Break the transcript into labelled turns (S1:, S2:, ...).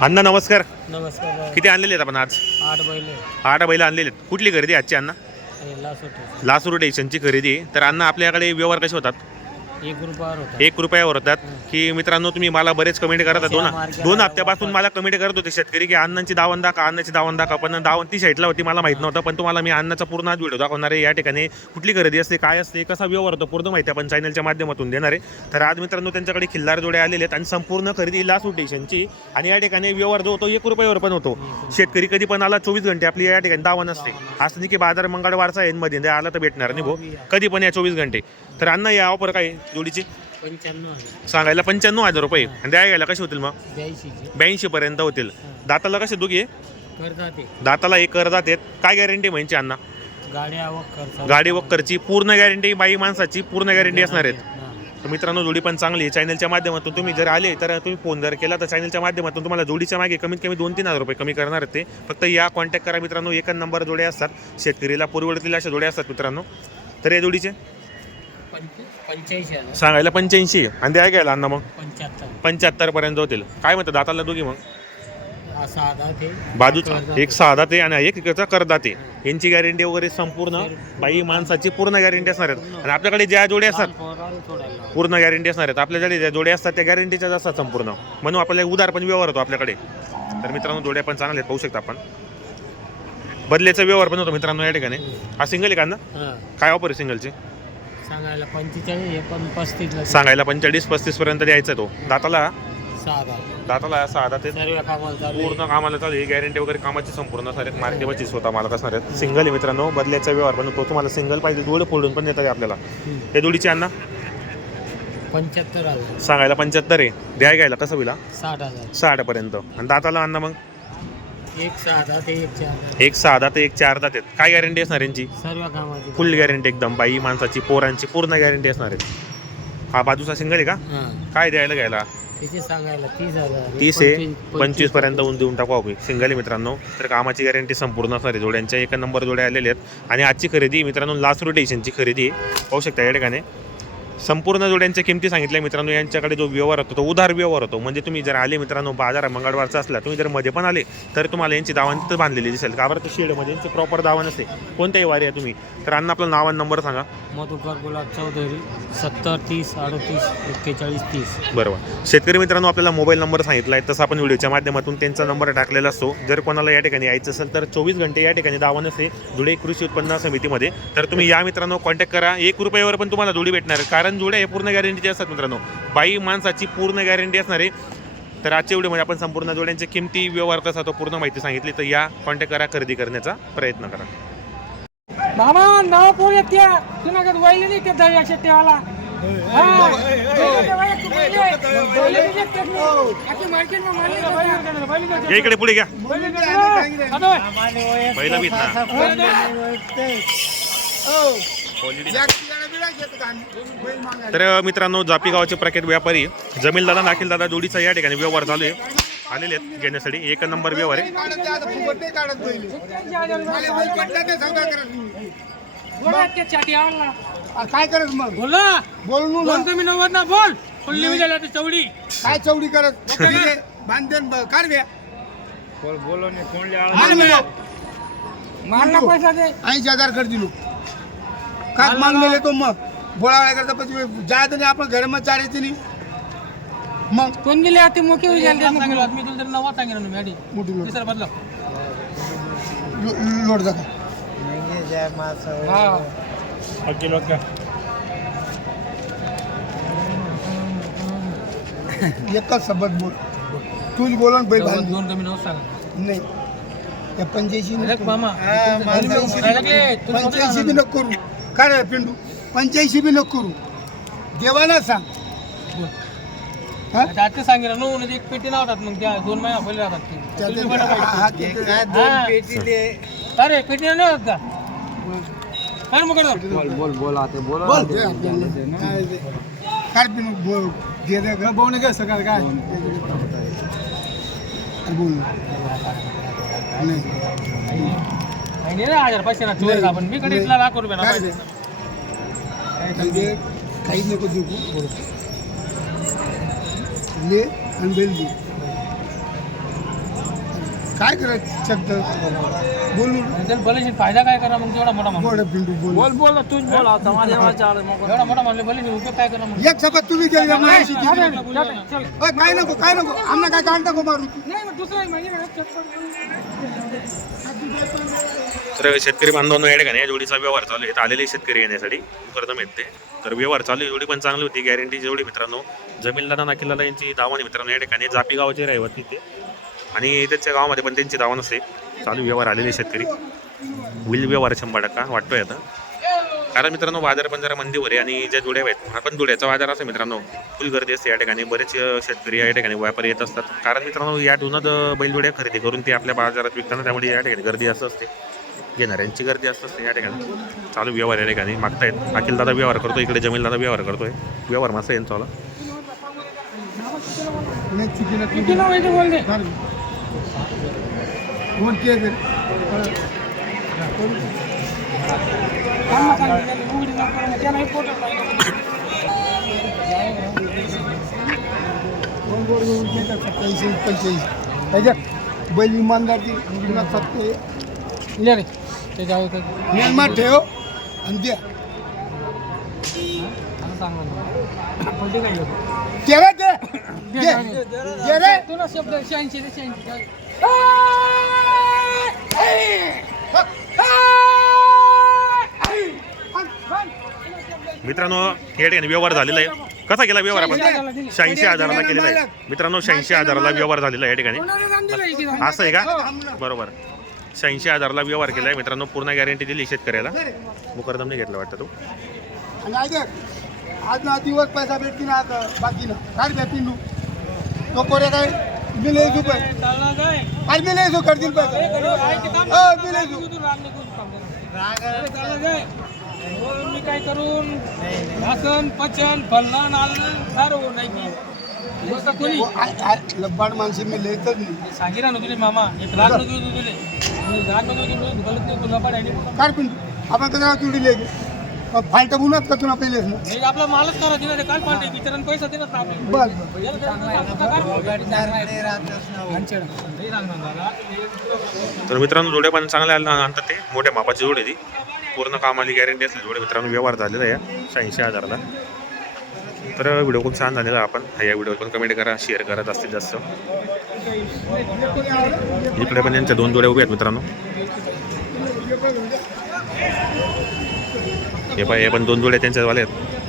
S1: अण्णा नमस्कार.
S2: नमस्कार
S1: किती आणलेले आहेत आपण आज?
S2: आठ बैल.
S1: आठ बैल आणलेले आहेत. कुठली खरेदी आजची अण्णा? लासूर स्टेशनची खरेदी. आहे. तर अण्णा आपल्याकडे व्यवहार कसे होतात?
S2: एक रुपयावर होता.
S1: एक रुपयावर होतात. की मित्रांनो तुम्ही मला बरेच कमेंट करत. होता. दोन दोन हप्त्यापासून मला कमेंट करत होते शेतकरी की अण्णांची दावण दाखवा अण्णाची दावण दाखवा. पण दावण ती साईडला होती मला माहीत नव्हतं. पण तुम्हाला मी अण्णाचा पूर्ण आज व्हिडिओ दाखवणार आहे. या ठिकाणी कुठली खरेदी असते काय असते कसा व्यवहार होतो पूर्ण माहिती आपण चॅनलच्या माध्यमातून देणार आहे. तर आज मित्रांनो त्यांच्याकडे खिल्लार जोडे आलेले आहेत आणि संपूर्ण खरेदी लासूर स्टेशनची आणि या ठिकाणी व्यवहार जो होतो एक रुपयावर पण होतो. शेतकरी कधी पण आला चोवीस घंटे आपली या ठिकाणी दावण असते. असं नाही की बाजार मंगळवारचा मध्ये आला तर भेटणार नाही भाऊ. कधी पण या चोवीस घंटे. तर अण्णा या ऑफर काय आहे जोडीची?
S2: पंच्याण्णव
S1: सांगायला पंच्याण्णव हजार रुपये. आणि द्यायला घ्यायला कसे होतील मग?
S2: ब्याऐंशीचे.
S1: ब्याऐंशी पर्यंत होतील दाताला कसे दोघे?
S2: ते
S1: दाताला एक करदात आहेत काय गॅरंटी म्हणजे अण्णा?
S2: गाडी आवक खर्च
S1: गाडी वक्करची पूर्ण गॅरंटी बाई माणसाची पूर्ण गॅरंटी असणार आहेत. तर मित्रांनो जोडी पण चांगली आहे. चॅनलच्या माध्यमातून तुम्ही जर आले तर तुम्ही फोन जर केला तर चॅनलच्या माध्यमातून तुम्हाला जोडीच्या मागे कमीत कमी दोन तीन हजार रुपये कमी करणार आहेत ते. फक्त या कॉन्टॅक्ट करा मित्रांनो. एकच नंबर जोडे असतात. शेतकरीला पुरवडतील अशा जोड्या असतात मित्रांनो. तर या जोडीचे?
S2: पंच्याऐंशी
S1: सांगायला पंच्याऐंशी. आणि द्या घ्यायला अण्णा मग?
S2: पंच्याहत्तर.
S1: पंच्याहत्तर पर्यंत होतील काय म्हणतात दाताला दोघी मग?
S2: ते
S1: बाजूचा. एक साधा ते आणि एक इकडचा करदाते. यांची गॅरंटी वगैरे संपूर्ण बाई माणसाची पूर्ण गॅरंटी असणार आहेत. आणि आपल्याकडे ज्या जोड्या असतात पूर्ण गॅरंटी असणार आहेत. आपल्याकडे ज्या जोड्या असतात त्या गॅरंटीच्याच असतात संपूर्ण. म्हणून आपल्याला उदार पण व्यवहार होतो आपल्याकडे. तर मित्रांनो जोड्या पण चांगल्या आहेत पाहू शकता आपण. बदलेचा व्यवहार पण होतो मित्रांनो या ठिकाणी. हा सिंगल आहे का ना. काय ऑफर आहे सिंगलची
S2: सांगायला पंचेचाळीस हे पण पस्तीस
S1: सांगायला पंचेचाळीस पस्तीस पर्यंत द्यायचा तो. दाताला?
S2: सहा
S1: दाताला साधा ते
S2: सर्व कामाला चालू आहे.
S1: पूर्ण कामाला चालू ही गॅरंटी वगैरे कामाची संपूर्ण आहेत मार्केटची स्वतः मालक असणार आहेत. सिंगल आहे मित्रांनो. बदल्याचा व्यवहार पण होतो तुम्हाला सिंगल पाहिजे जोड फोडून पण देतात आपल्याला. त्या जोडीची अण्णा?
S2: पंच्याहत्तर
S1: सांगायला पंच्याहत्तर आहे. द्याय घ्यायला कसं होईल हा?
S2: साठ हजार.
S1: साठ पर्यंत. आणि दाताला अण्णा मग?
S2: एक सहा दहा ते एक चार
S1: एक सहा दात एक चार दात आहेत काय गॅरंटी असणार यांची?
S2: सर्व कामाची.
S1: फुल गॅरंटी एकदम. बाई माणसाची पोरांची पूर्ण गॅरंटी असणार आहे. हा बाजूचा सिंगल आहे का?
S2: हा.
S1: काय द्यायला घ्यायला?
S2: तिचे सांगायला तीस हजार.
S1: तीस आहे. पंचवीसपर्यंत ऊन देऊन टाकू आपण. सिंगल आहे मित्रांनो. तर कामाची गॅरंटी संपूर्ण असणार आहे. जोड्यांच्या एका नंबर जोड्या आलेल्या आहेत. आणि आजची खरेदी मित्रांनो लास्ट रोटेशनची खरेदी आहे. पाहू शकता या ठिकाणी. संपूर्ण जोड्यांच्या किमती सांगितल्या मित्रांनो. यांच्याकडे जो व्यवहार होतो तो उधार व्यवहार होतो. म्हणजे तुम्ही जर आले मित्रांनो बाजार मंगळवारचा असला तुम्ही जर मध्ये पण आले तर तुम्हाला यांची दावण तिथं बांधलेली दिसेल. का बरं? तर शेडमध्ये यांची प्रॉपर दावा नसते कोणत्याही वारी आहे तुम्ही. तर अण्णा आपलं नाव आणि नंबर सांगा.
S2: मधुकर गुलाब चौधरी सत्तर तीस अडतीस एक्केचाळीस तीस.
S1: बरोबर. शेतकरी मित्रांनो आपल्याला मोबाईल नंबर सांगितला आहे तसं आपण व्हिडिओच्या माध्यमातून त्यांचा नंबर टाकलेला असतो. जर कोणाला या ठिकाणी यायचं असेल तर चोवीस घंटे या ठिकाणी दावा नसते धुळे कृषी उत्पन्न समितीमध्ये. तर तुम्ही या मित्रांनो कॉन्टॅक्ट करा. एक रुपयावर पण तुम्हाला जोडी भेटणार. कारण जोड्या हे पूर्ण गॅरंटीचे असतात मित्रांनो. बाई माणसाची पूर्ण गॅरंटी असणार. आहे तर आजच्या व्हिडिओमध्ये आपण संपूर्ण जोड्यांच्या किमती व्यवहार कसा तो पूर्ण माहिती सांगितली. तर या कॉन्टॅक्ट करा खरेदी करण्याचा प्रयत्न करा.
S3: मामा नाव पोर येते तुनाकडे वैले नाही ते दही असे तेवाला
S1: या इकडे पुढे घ्या. पहिला बीत ना. तर मित्रांनो जापी गावाचे प्रख्यात व्यापारी जमील दादा नाकील दादा जोडीचा या ठिकाणी व्यवहार चालू आहे. आलेले आहेत घेण्यासाठी. एक नंबर व्यवहार आहे.
S3: काय करत मग
S2: बोल. ना दोन कमी नव्वद ना बोल. फुल्ली मी चौडी?
S3: काय चौडी करत? बांधेन काढव्या मारला पैसा दे. ऐंशी हजार कर दिलो. काय मागलेले तो मग. बोळावळ्या करता પછી जायचं नाही आपण घरामध्ये चालायचं नाही मग.
S2: कोण दिले आता? मोठी सांगितलं मी तुला तरी नवा सांगितलं ना मॅडी.
S3: मोठी लोड
S2: तिसरा बदला
S3: लो- लोड दाखव. एकच शब्द बोल. तूच बोल आणि बैल बांध
S2: दोन कमी नव्वद सांगा
S3: नाही. त्या पंच्याऐंशी
S2: मामा नको.
S3: पंच्याऐंशी बी नको करू. काय रे पिंडू? पंच्याऐंशी बी नको करू. देवाला सांग. हा?
S2: आता सांगितलं नो म्हणजे एक पेटी नावतात मग त्या दोन महिना पहिले राहतात ते.
S3: त्या-
S2: तुला बरं
S3: हा- हा- ते- ते-
S2: हा. अरे पेटी नाही होत का? काय मग करतो
S3: बोल आपल्याला. काय ते? काय पिंडू बोल? दे दे ग बोल काय सगळं काय? बोल. नाही.
S2: नाही हजार पाचशे ना चोरी आपण. मी कडे इथला लाख रुपये ना
S3: काय
S2: पाहिजे
S3: ते? काही दे काही नको देऊ. बोल ले आणि बेल दे काय करायचं शब्द बोलू
S2: आणि त्याला बोलायची फायदा काय करा मग? तेवढा मोठा म्हणून
S3: बोल पिंटू बोल.
S4: बोल बोल तूच बोल आता. माझ्या वाचा आलं मग
S2: एवढा मोठा म्हणले बोलायची उपयोग काय करा मग?
S3: एक शपथ तुम्ही केली माझ्याशी. ओय, काय नको काय नको? आम्हाला काय काढ नको मारू
S2: नाही मग दुसरं
S1: तर शेतकरी बांधवांनो या ठिकाणी या जोडीचा व्यवहार चालू आहे. तर आलेले शेतकरी येण्यासाठी कर्ज मिळते तर व्यवहार चालू आहे. जोडी पण चांगली होती गॅरंटी जोडी मित्रांनो. जमीनदाना नाकिल्ला यांची दावाने मित्रांनो. या ठिकाणी जापी गावाचे रहिवासी ते. आणि त्याच्या गावामध्ये पण त्यांची दावा नसते चालू व्यवहार आलेले शेतकरी. होईल व्यवहार शंभर टक्का वाटतोय आता. कारण मित्रांनो बाजार पण जरा मंदीवर आहे आणि ज्या जुड्या आहेत हा पण जुड्याचा बाजार असेल मित्रांनो. फुल गर्दी असते या ठिकाणी. बरेच शेतकरी या ठिकाणी व्यापारी येत असतात. कारण मित्रांनो या दोनात बैलजोड्या खरेदी करून ते आपल्या बाजारात विकताना त्यामुळे या ठिकाणी गर्दी असं असते. घेणाऱ्यांची गर्दी असत असते या ठिकाणी. चालू व्यवहार या ठिकाणी. मागतायत. अखिल दादा व्यवहार करतोय. इकडे जमील दादा व्यवहार करतोय. व्यवहार
S2: हे
S3: के ते? सत्याऐंशी पंच्याऐंशी त्याच्यात बैल इमानदारची
S2: ले रे.
S3: ठेव आणि द्या.
S2: ते काय घेतो?
S3: तेव्हा ते
S2: दे,
S3: दे.
S2: दे, दे.
S3: दे रे.
S2: तुला शब्द शहाऐंशी ते शहाऐंशी.
S1: मित्रांनो या ठिकाणी व्यवहार झालेला आहे. कसा केला व्यवहार आपण? शहाऐंशी हजाराला केलेला आहे. मित्रांनो शहाऐंशी हजाराला व्यवहार झालेला आहे या ठिकाणी. असं आहे का? बरोबर. शहाऐंशी हजाराला व्यवहार केला आहे मित्रांनो पूर्ण गॅरंटी दिली शेतकऱ्याला. मुकरदमने घेतला वाटतं तो.
S3: आज ना दिवस पैसा भेटतील ना आता बाकी ना द्या पिंडू. तो कोरे काय. मिले रुपये आज मिले जो करतील पैसा हो मिले जो
S2: मी काय करून भाषण पचन फलन आलं फार हो नाही की
S3: लब्बाड माणसे मी लिहितच नाही
S2: सांगितलं ना तुले मामा एक लाख नको देऊ तुले
S3: पिंडू आपण कधी तुडी लिहिले फालट बुनत का तुला पहिलेच ना?
S2: हे आपला मालच करा दिला काल पैसा दिला ना आपल्याला.
S3: बस बस
S2: याला काय दादा.
S1: तर मित्रांनो जोड्या पण चांगल्या आल्या आणतात ते. मोठ्या मापाची जोड आहे ती. पूर्ण कामाली गॅरंटी असली जोडे मित्रांनो व्यवहार झालेला आहे. शहाऐंशी हजाराला. तर व्हिडिओ खूप छान झालेला आपण. या व्हिडिओ पण कमेंट करा शेअर करा जास्तीत जास्त. इकडे पण यांच्या दोन जोड्या उभ्या आहेत मित्रांनो. हे पाय हे पण दोन जोड्या त्यांच्यावाल्या आहेत.